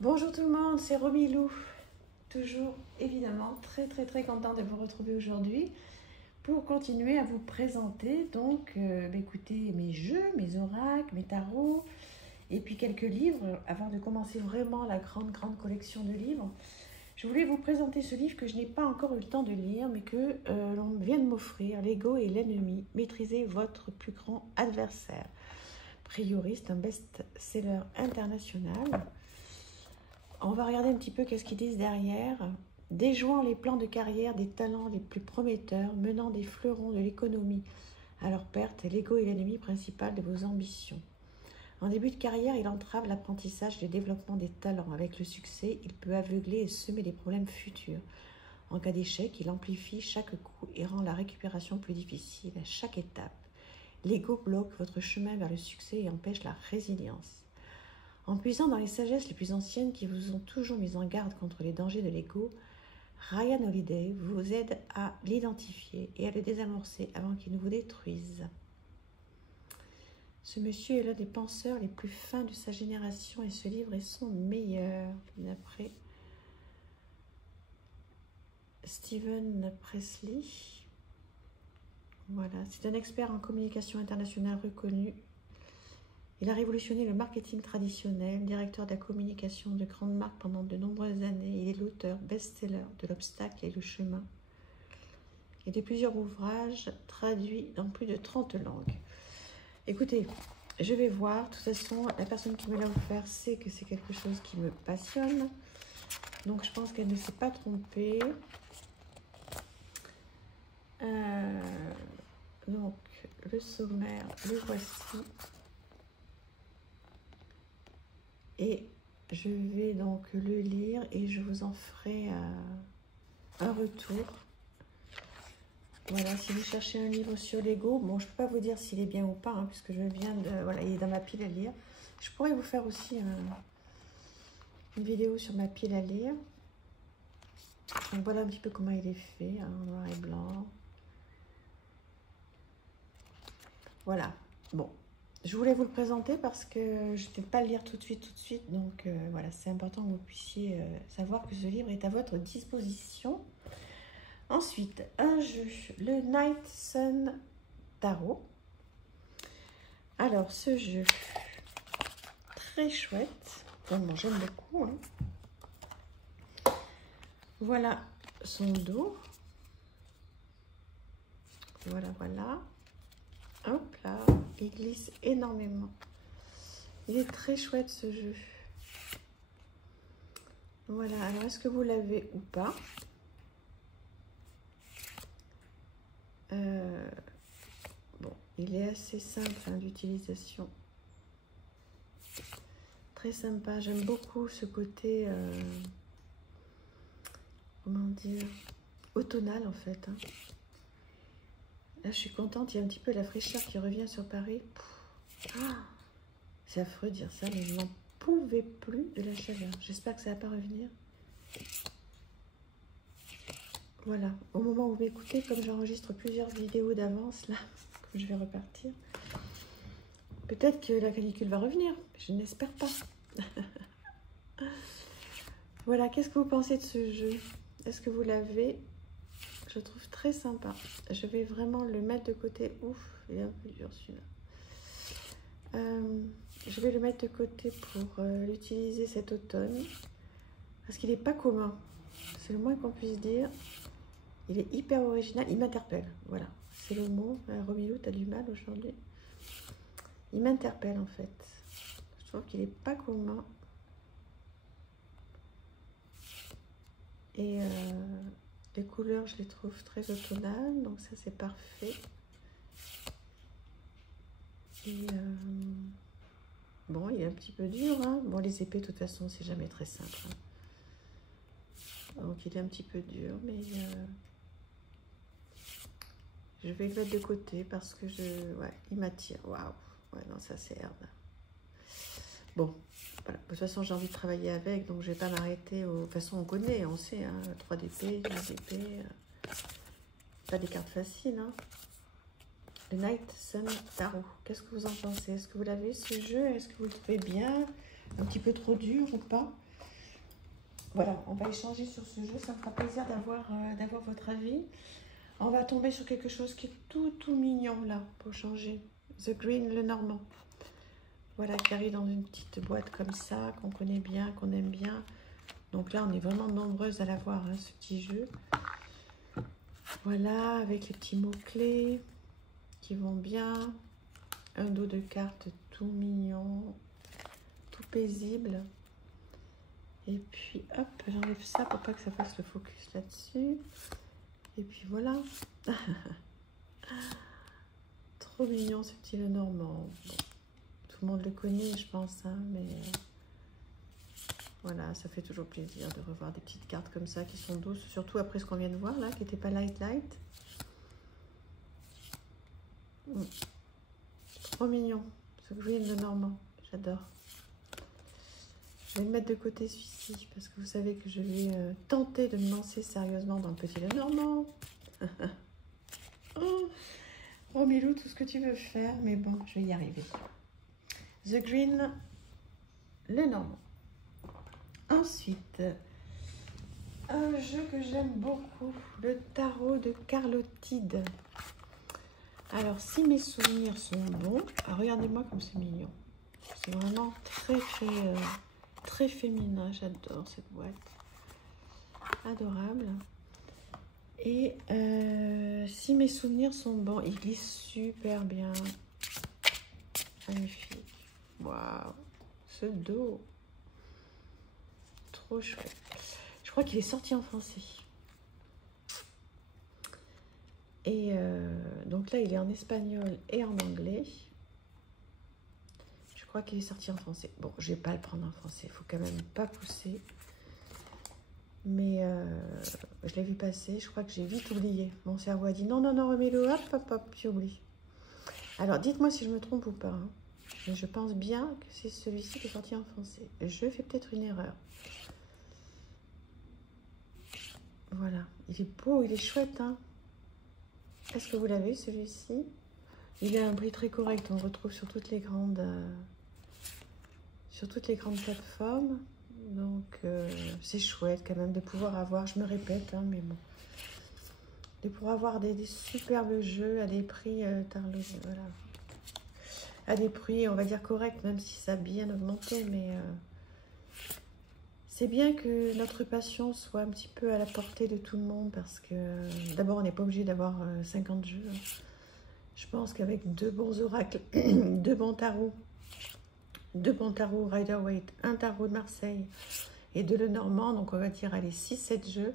Bonjour tout le monde, c'est Romilou. Toujours évidemment très contente de vous retrouver aujourd'hui pour continuer à vous présenter donc écoutez, mes jeux, mes oracles, mes tarots et puis quelques livres avant de commencer vraiment la grande collection de livres. Je voulais vous présenter ce livre que je n'ai pas encore eu le temps de lire mais que l'on vient de m'offrir, L'ego et l'ennemi, maîtrisez votre plus grand adversaire. A priori, c'est un best-seller international. On va regarder un petit peu qu'est-ce qu'ils disent derrière. Déjouant les plans de carrière des talents les plus prometteurs, menant des fleurons de l'économie à leur perte, l'ego est l'ennemi principal de vos ambitions. En début de carrière, il entrave l'apprentissage et le développement des talents. Avec le succès, il peut aveugler et semer des problèmes futurs. En cas d'échec, il amplifie chaque coup et rend la récupération plus difficile à chaque étape. L'ego bloque votre chemin vers le succès et empêche la résilience. En puisant dans les sagesses les plus anciennes qui vous ont toujours mis en garde contre les dangers de l'ego, Ryan Holiday vous aide à l'identifier et à le désamorcer avant qu'il ne vous détruise. Ce monsieur est l'un des penseurs les plus fins de sa génération et ce livre est son meilleur, d'après Steven Presley. Voilà, c'est un expert en communication internationale reconnu. Il a révolutionné le marketing traditionnel, directeur de la communication de grandes marques pendant de nombreuses années. Il est l'auteur best-seller de L'obstacle et le chemin et de plusieurs ouvrages traduits dans plus de 30 langues. Écoutez, je vais voir. De toute façon, la personne qui me l'a offert sait que c'est quelque chose qui me passionne. Donc, je pense qu'elle ne s'est pas trompée. Donc, le sommaire, le voici. Et je vais donc le lire et je vous en ferai un retour. Voilà, si vous cherchez un livre sur l'ego, bon, je ne peux pas vous dire s'il est bien ou pas, hein, puisque je viens de... Voilà, il est dans ma pile à lire. Je pourrais vous faire aussi une vidéo sur ma pile à lire. Donc voilà un petit peu comment il est fait, hein, en noir et blanc. Voilà, bon. Je voulais vous le présenter parce que je ne vais pas le lire tout de suite. Donc voilà, c'est important que vous puissiez savoir que ce livre est à votre disposition. Ensuite, un jeu, le Night Sun Tarot. Alors, ce jeu, très chouette. Vraiment, j'aime beaucoup. Hein. Voilà son dos. Voilà. Hop là, il glisse énormément. Il est très chouette ce jeu. Voilà, alors est-ce que vous l'avez ou pas? Bon, il est assez simple hein, d'utilisation. Très sympa, j'aime beaucoup ce côté, comment dire, automnal en fait. Hein. Là, je suis contente, il y a un petit peu la fraîcheur qui revient sur Paris. Ah, c'est affreux de dire ça, mais je n'en pouvais plus de la chaleur. J'espère que ça ne va pas revenir. Voilà, au moment où vous m'écoutez, comme j'enregistre plusieurs vidéos d'avance, là, comme je vais repartir, peut-être que la canicule va revenir. Je n'espère pas. Voilà, qu'est-ce que vous pensez de ce jeu? Est-ce que vous l'avez? Je le trouve très sympa. Je vais vraiment le mettre de côté. Ouf, il est un peu dur celui-là. Je vais le mettre de côté pour l'utiliser cet automne. Parce qu'il n'est pas commun. C'est le moins qu'on puisse dire. Il est hyper original. Il m'interpelle. Voilà, c'est le mot. Romilou, tu as du mal aujourd'hui. Il m'interpelle en fait. Je trouve qu'il n'est pas commun. Et... les couleurs, je les trouve très automnales, donc ça c'est parfait. Et bon, il est un petit peu dur. Hein. Bon, les épées, de toute façon, c'est jamais très simple. Hein. Donc il est un petit peu dur, mais je vais le mettre de côté parce que ouais, il m'attire. Waouh, ouais, non, ça c'est herbe. Bon, voilà. De toute façon, j'ai envie de travailler avec, donc je vais pas m'arrêter. De toute façon, on connaît, on sait, hein, 3 d'épée, 2 d'épée. Pas des cartes faciles, hein. Le Night Sun Tarot. Qu'est-ce que vous en pensez? Est-ce que vous l'avez ce jeu? Est-ce que vous le trouvez bien? Un petit peu trop dur ou pas? voilà, on va échanger sur ce jeu. Ça me fera plaisir d'avoir votre avis. On va tomber sur quelque chose qui est tout mignon là, pour changer. The Green, le Normand. Voilà, qui arrive dans une petite boîte comme ça, qu'on connaît bien, qu'on aime bien. Donc là, on est vraiment nombreuses à l'avoir, hein, ce petit jeu. Voilà, avec les petits mots-clés qui vont bien. Un dos de cartes tout mignon, tout paisible. Et puis, hop, j'enlève ça pour pas que ça fasse le focus là-dessus. Et puis voilà. Trop mignon ce petit Lenormand. Bon, tout le monde le connaît, je pense, hein, mais voilà, ça fait toujours plaisir de revoir des petites cartes comme ça qui sont douces, surtout après ce qu'on vient de voir là, qui n'était pas light. Trop mignon, ce Green Lenormand, j'adore. Je vais le mettre de côté celui-ci parce que vous savez que je vais tenter de me lancer sérieusement dans le petit Lenormand. Oh Milou, tout ce que tu veux faire, mais bon, je vais y arriver. The Green Lenormand. Ensuite, un jeu que j'aime beaucoup, le tarot de Carlotide. Alors, si mes souvenirs sont bons, regardez-moi comme c'est mignon. C'est vraiment très féminin. J'adore cette boîte. Adorable. Et si mes souvenirs sont bons, il glisse super bien. Magnifique. Waouh, ce dos. Trop chouette. Je crois qu'il est sorti en français. Et donc là, il est en espagnol et en anglais. Je crois qu'il est sorti en français. Bon, je ne vais pas le prendre en français. Il faut quand même pas pousser. Mais je l'ai vu passer. Je crois que j'ai vite oublié. Mon cerveau a dit non, remets-le. Hop, j'oublie. Alors, dites-moi si je me trompe ou pas. Hein. Mais je pense bien que c'est celui-ci qui est sorti en français. Je fais peut-être une erreur. Voilà. Il est beau, il est chouette, hein. Est-ce que vous l'avez, celui-ci? Il a un prix très correct. On le retrouve sur toutes les grandes plateformes. Donc, c'est chouette quand même de pouvoir avoir, je me répète, hein, mais bon, de pouvoir avoir des superbes jeux à des prix, voilà, à des prix, on va dire, corrects, même si ça a bien augmenté, mais c'est bien que notre passion soit un petit peu à la portée de tout le monde, parce que d'abord, on n'est pas obligé d'avoir 50 jeux. Je pense qu'avec deux bons oracles, deux bons tarots Rider-Waite, un tarot de Marseille et deux Lenormand, donc on va dire allez 6-7 jeux.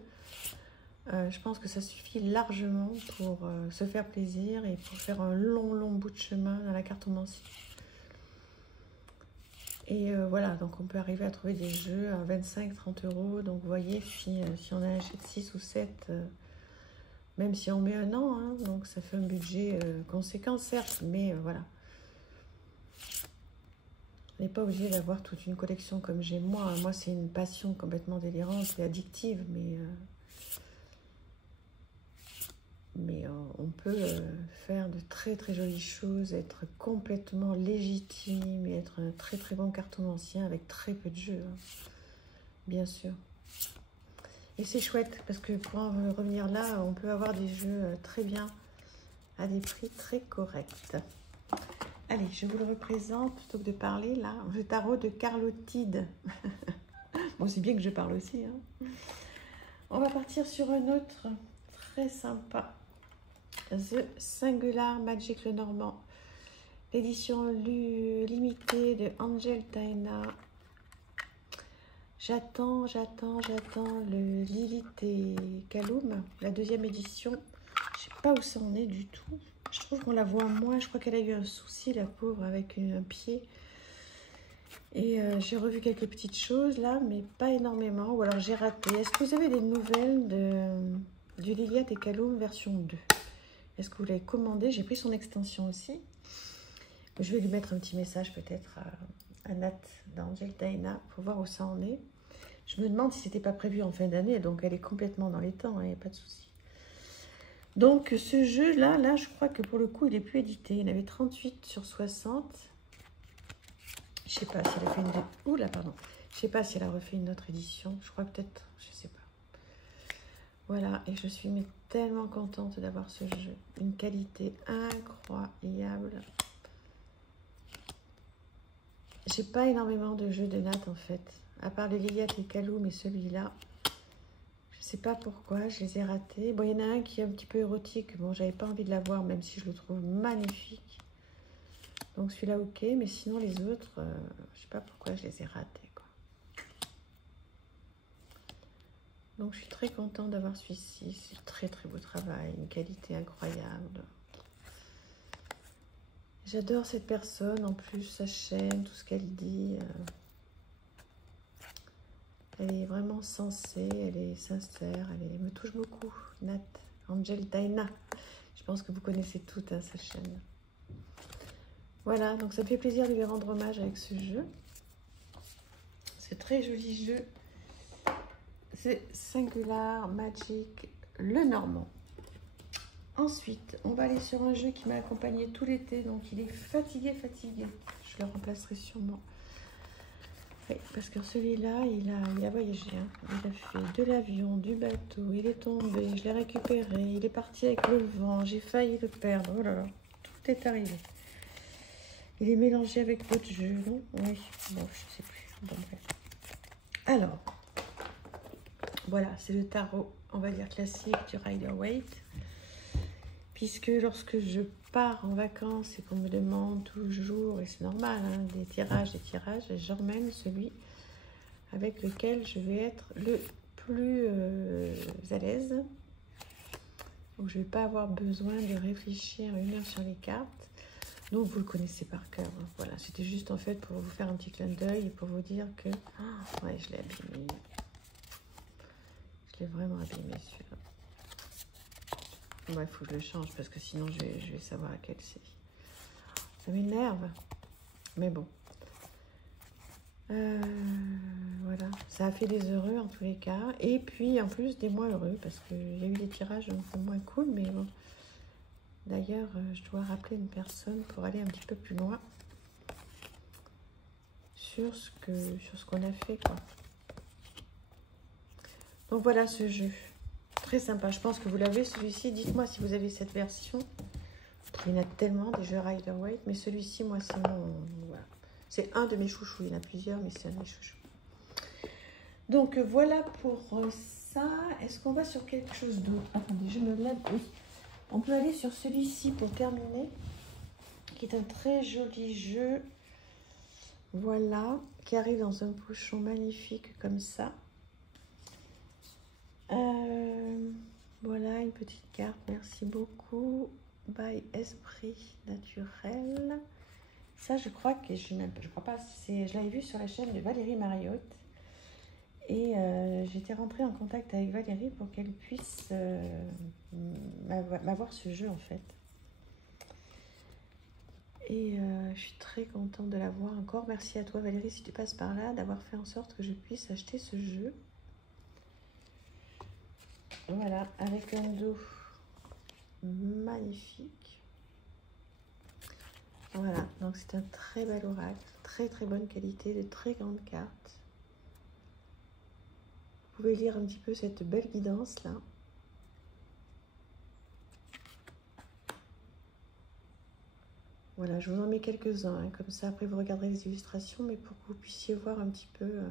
Je pense que ça suffit largement pour se faire plaisir et pour faire un long bout de chemin dans la cartomancie. Et voilà, donc on peut arriver à trouver des jeux à 25-30 €. Donc vous voyez, si on en achète 6 ou 7, même si on met un an, hein, donc ça fait un budget conséquent certes, mais voilà. On n'est pas obligé d'avoir toute une collection comme j'ai moi. Moi, c'est une passion complètement délirante et addictive, mais on peut faire de très jolies choses, être complètement légitime et être un très bon cartomancien avec très peu de jeux, hein, bien sûr. Et c'est chouette parce que pour en revenir là, on peut avoir des jeux très bien à des prix très corrects. Allez, je vous le représente plutôt que de parler là, le tarot de Carlotide. Bon, c'est bien que je parle aussi, hein. On va partir sur un autre très sympa. The Singular Magic Lenormand. L'édition limitée de Angel Taina. J'attends le Lilith et Callum, la deuxième édition. Je sais pas où ça en est du tout. Je trouve qu'on la voit moins. Je crois qu'elle a eu un souci, la pauvre, avec un pied. Et j'ai revu quelques petites choses là, mais pas énormément. Ou alors j'ai raté. Est-ce que vous avez des nouvelles du Lilith et Callum version 2? Est-ce que vous l'avez commandé? J'ai pris son extension aussi. Je vais lui mettre un petit message peut-être à Nat d'Angel Taina pour voir où ça en est. Je me demande si c'était pas prévu en fin d'année. Donc elle est complètement dans les temps, il n'y a pas de souci. Donc ce jeu-là, je crois que pour le coup, il n'est plus édité. Il y en avait 38 sur 60. Je sais pas s'il a fait une... Oula, pardon. Je sais pas si elle a refait une autre édition. Je crois peut-être, je sais pas. Voilà, et je suis mais tellement contente d'avoir ce jeu. Une qualité incroyable. J'ai pas énormément de jeux de nattes en fait. À part les Liliates et Calou, mais celui-là, je sais pas pourquoi, je les ai ratés. Bon, il y en a un qui est un petit peu érotique. Bon, j'avais pas envie de l'avoir, même si je le trouve magnifique. Donc celui-là, ok. Mais sinon, les autres, je sais pas pourquoi je les ai ratés, quoi. Donc je suis très contente d'avoir celui-ci. C'est très très beau travail, une qualité incroyable. J'adore cette personne, en plus sa chaîne, tout ce qu'elle dit. Elle est vraiment sensée, elle est sincère, elle me touche beaucoup. Nat, Angel Taina. Je pense que vous connaissez toutes hein, sa chaîne. Voilà, donc ça me fait plaisir de lui rendre hommage avec ce jeu. C'est très joli jeu. C'est Singular Magic Lenormand. Ensuite, on va aller sur un jeu qui m'a accompagné tout l'été, donc il est fatigué. Je le remplacerai sûrement. Oui, parce que celui-là, il a voyagé. Hein. Il a fait de l'avion, du bateau, il est tombé, je l'ai récupéré, il est parti avec le vent, j'ai failli le perdre. Oh là là, tout est arrivé. Il est mélangé avec d'autres jeux, non? Oui, bon, je sais plus. Bon, bref. Alors, voilà, c'est le tarot, on va dire classique du Rider-Waite. Puisque lorsque je pars en vacances et qu'on me demande toujours, et c'est normal, hein, des tirages, j'emmène celui avec lequel je vais être le plus à l'aise. Donc je ne vais pas avoir besoin de réfléchir une heure sur les cartes. Donc vous le connaissez par cœur. Hein. Voilà, c'était juste en fait pour vous faire un petit clin d'œil et pour vous dire que... Oh, ouais, je l'ai abîmé. Je l'ai vraiment abîmé celui-là. Il faut que je le change parce que sinon je vais savoir à quel c'est. Ça m'énerve. Mais bon. Voilà. Ça a fait des heureux en tous les cas. Et puis en plus des moins heureux parce qu'il y a eu des tirages un peu moins cool. Mais bon. D'ailleurs, je dois rappeler une personne pour aller un petit peu plus loin sur ce qu'on a fait, quoi. Donc voilà ce jeu. Très sympa. Je pense que vous l'avez celui-ci. Dites-moi si vous avez cette version. Il y en a tellement des jeux Rider-Waite. Mais celui-ci, moi, c'est mon... Voilà. C'est un de mes chouchous. Il y en a plusieurs, mais c'est un de mes chouchous. Donc voilà pour ça. Est-ce qu'on va sur quelque chose d'autre? Attendez, je me lève. Oui. On peut aller sur celui-ci pour terminer. Qui est un très joli jeu. Voilà. Qui arrive dans un pochon magnifique comme ça. Voilà une petite carte, merci beaucoup. By Esprit Naturel. Ça, je crois que je crois pas. Je l'avais vu sur la chaîne de Valérie Mariotte. Et j'étais rentrée en contact avec Valérie pour qu'elle puisse m'avoir ce jeu en fait. Et je suis très contente de l'avoir encore. Merci à toi Valérie si tu passes par là, d'avoir fait en sorte que je puisse acheter ce jeu. Voilà, avec un dos magnifique. Voilà, donc c'est un très bel oracle, très très bonne qualité, de très grandes cartes. Vous pouvez lire un petit peu cette belle guidance là. Voilà, je vous en mets quelques-uns, hein, comme ça après vous regarderez les illustrations, mais pour que vous puissiez voir un petit peu...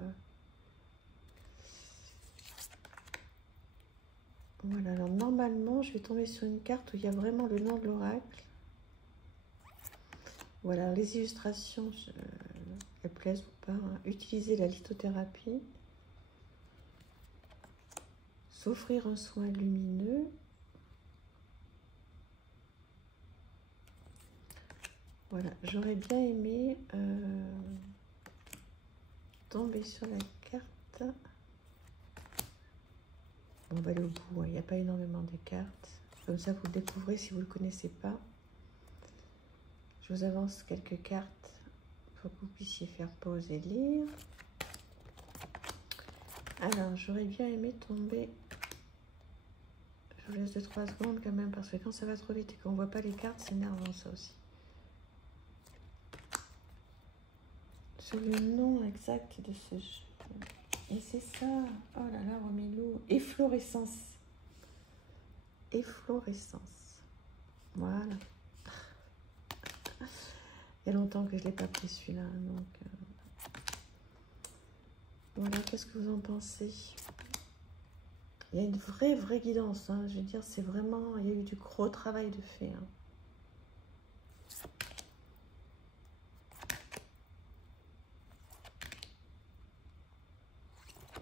Voilà, alors normalement, je vais tomber sur une carte où il y a vraiment le nom de l'oracle. Voilà, les illustrations, elles plaisent ou pas. Hein. Utiliser la lithothérapie. S'offrir un soin lumineux. Voilà, j'aurais bien aimé tomber sur la carte. On va aller au bout, hein. Il n'y a pas énormément de cartes. Comme ça, vous le découvrez si vous ne le connaissez pas. Je vous avance quelques cartes pour que vous puissiez faire pause et lire. Alors, j'aurais bien aimé tomber... Je vous laisse 2-3 secondes quand même, parce que quand ça va trop vite et qu'on ne voit pas les cartes, c'est énervant ça aussi. Sur le nom exact de ce jeu. Et c'est ça. Oh là là, Romilou. Efflorescence. Efflorescence. Voilà. Il y a longtemps que je ne l'ai pas pris celui-là. Donc, voilà, qu'est-ce que vous en pensez? Il y a une vraie guidance. Hein. Je veux dire, c'est vraiment... Il y a eu du gros travail de fait. Hein.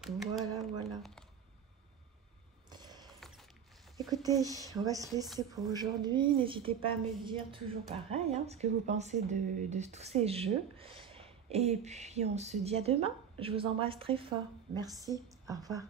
Voilà. Écoutez, on va se laisser pour aujourd'hui. N'hésitez pas à me dire toujours pareil, hein, ce que vous pensez de tous ces jeux. Et puis, on se dit à demain. Je vous embrasse très fort. Merci. Au revoir.